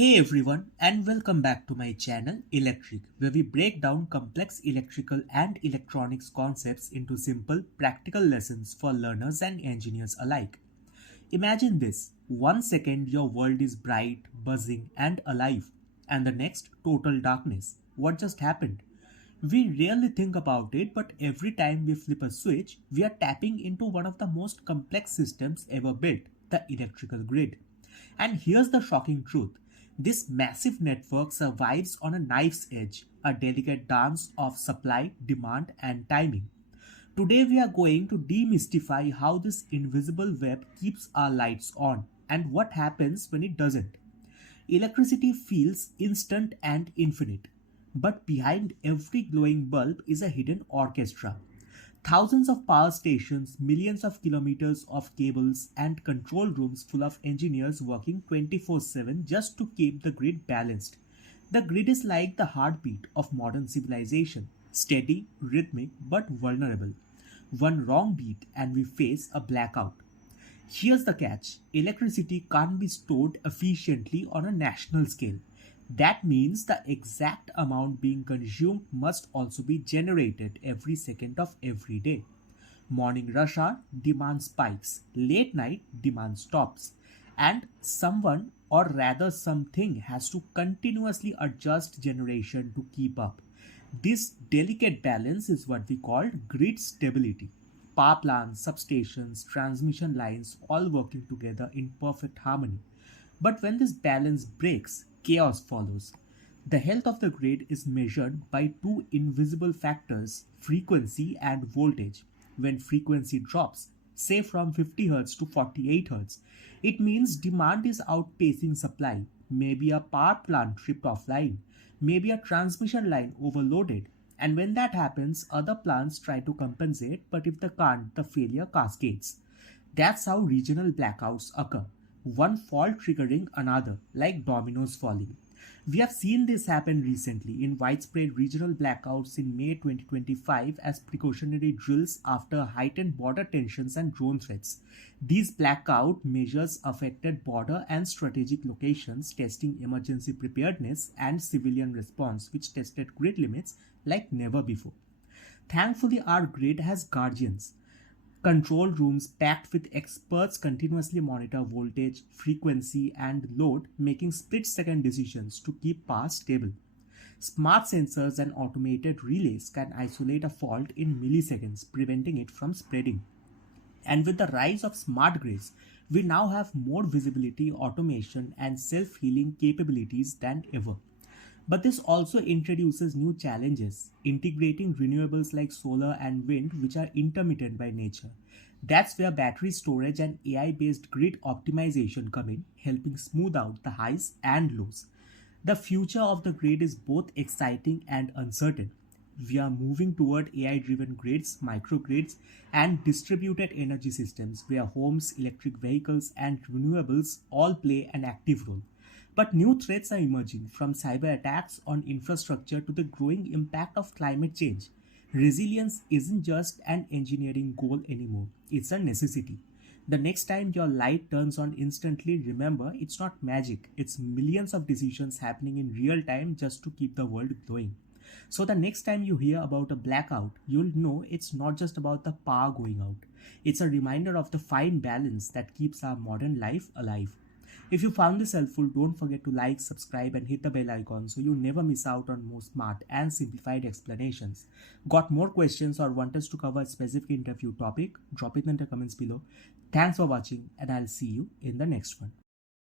Hey everyone, and welcome back to my channel Electric, where we break down complex electrical and electronics concepts into simple, practical lessons for learners and engineers alike. Imagine this: 1 second your world is bright, buzzing, and alive, and the next total darkness. What just happened? We rarely think about it, but every time we flip a switch, we are tapping into one of the most complex systems ever built: the electrical grid. And here's the shocking truth: this massive network survives on a knife's edge, a delicate dance of supply, demand, and timing. Today, we are going to demystify how this invisible web keeps our lights on and what happens when it doesn't. Electricity feels instant and infinite, but behind every glowing bulb is a hidden orchestra. Thousands of power stations, millions of kilometers of cables, and control rooms full of engineers working 24/7 just to keep the grid balanced. The grid is like the heartbeat of modern civilization: steady, rhythmic, but vulnerable. One wrong beat, and we face a blackout. Here's the catch: electricity can't be stored efficiently on a national scale. That means the exact amount being consumed must also be generated every second of every day. Morning rush hour, demand spikes; late night, demand stops. And someone, or rather something, has to continuously adjust generation to keep up. This delicate balance is what we call grid stability. Power plants, substations, transmission lines all working together in perfect harmony. But when this balance breaks, chaos follows. The health of the grid is measured by two invisible factors: frequency and voltage. When frequency drops, say from 50 Hz to 48 Hz, it means demand is outpacing supply. Maybe a power plant tripped offline, maybe a transmission line overloaded. And when that happens, other plants try to compensate, but if they can't, the failure cascades. That's how regional blackouts occur, one fault triggering another, like dominoes falling. We have seen this happen recently in widespread regional blackouts in May 2025 as precautionary drills after heightened border tensions and drone threats. These blackout measures affected border and strategic locations, testing emergency preparedness and civilian response, which tested grid limits like never before. Thankfully, our grid has guardians. Control rooms packed with experts continuously monitor voltage, frequency, and load, making split second decisions to keep power stable. Smart sensors and automated relays can isolate a fault in milliseconds, preventing it from spreading. And with the rise of smart grids, we now have more visibility, automation, and self healing capabilities than ever. But this also introduces new challenges: integrating renewables like solar and wind, which are intermittent by nature. That's where battery storage and AI based grid optimization come in, helping smooth out the highs and lows. The future of the grid is both exciting and uncertain. We are moving toward AI driven grids, microgrids, and distributed energy systems where homes, electric vehicles, and renewables all play an active role. But new threats are emerging, from cyber attacks on infrastructure to the growing impact of climate change. Resilience isn't just an engineering goal anymore, it's a necessity. The next time your light turns on instantly, remember, it's not magic, it's millions of decisions happening in real time just to keep the world glowing. So the next time you hear about a blackout, you'll know it's not just about the power going out. It's a reminder of the fine balance that keeps our modern life alive. If you found this helpful, don't forget to like, subscribe, and hit the bell icon so you never miss out on more smart and simplified explanations. Got more questions or want us to cover a specific interview topic? Drop it in the comments below. Thanks for watching, and I'll see you in the next one.